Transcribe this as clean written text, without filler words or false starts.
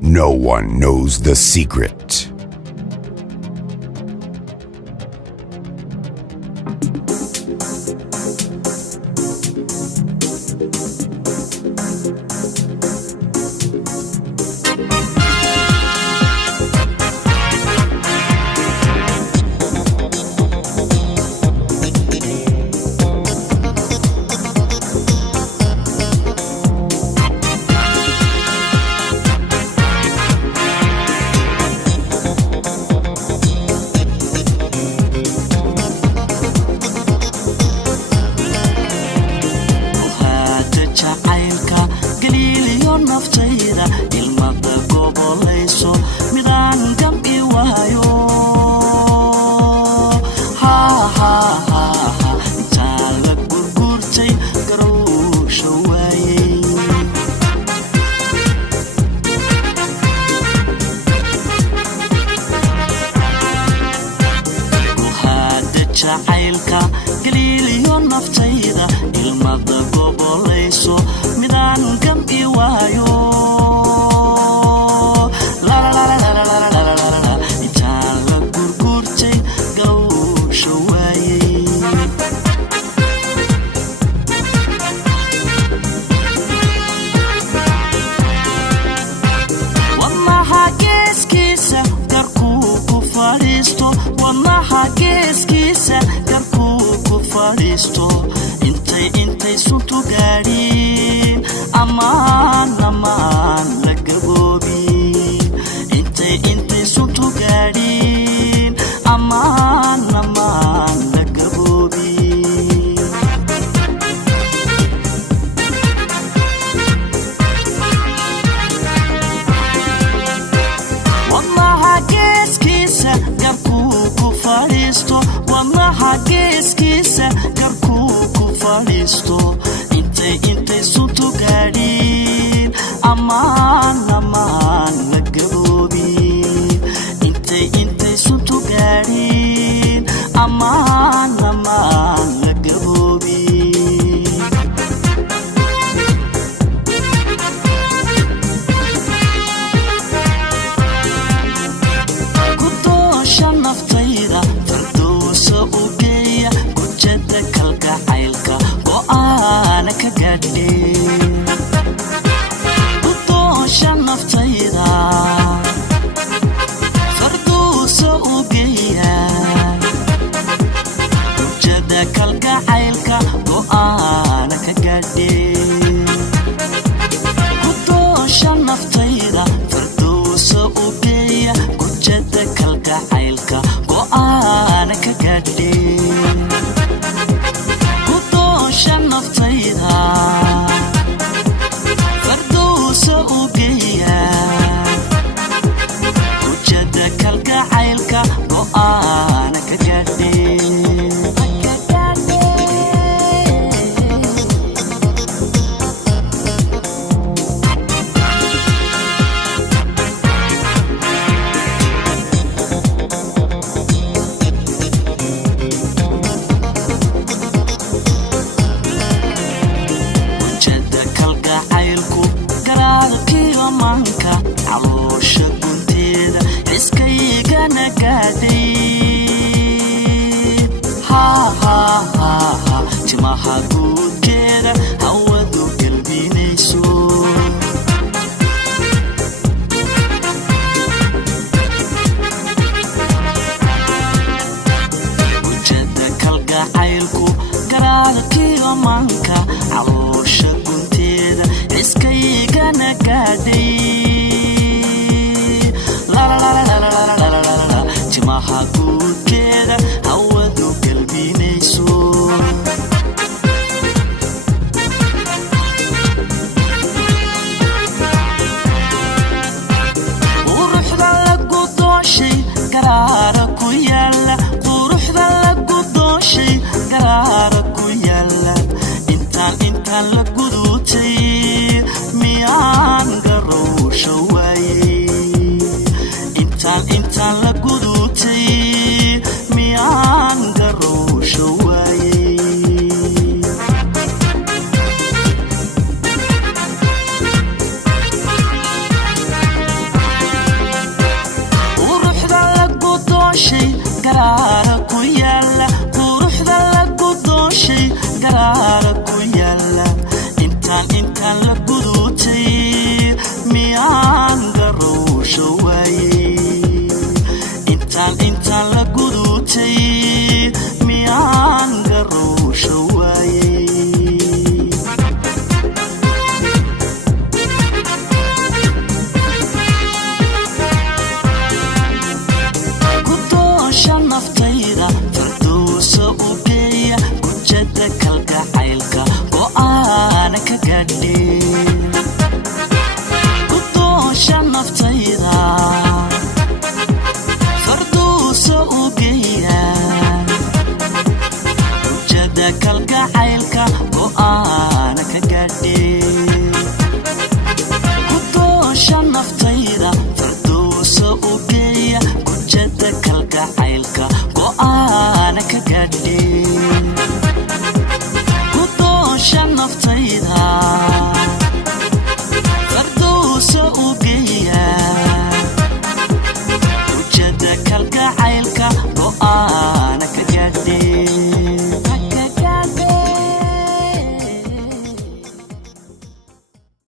No one knows the secret. intay suntu gaadhin amaan la gaboobin intay suntu gaadhin amaan la gaboobin wallaha geeskiisa garkuu ku fadhiisto wallaha geeskiisa garkuu ku fadhiisto intay suntu gaadhin amaan la gaboobin intay suntu gaadhin amaan la gaboobin kudoosha naftayda fardoosa u geeya kujada kalgacaylka go'aana ka gaadhe kudoosha naftayda fardoosa u geeya kujada kalgacaylka go'aana ka gaadhe kudoosha naftayda fardoosa u geeya kujada kalgacaylka go'aana ka gaadhe kudoosha naftayda fardoosa u geeya kujada kalgacaylka go'aana ka gaadhe kujada kalgacaylku garaadkiiba manka caloosha gunteeda iskaygana gaadhay timaha guudkeeda hawadu galbinayso kujada kalgacaylku garaadkiiba manka caloosha gunteeda iskaygana gaadhay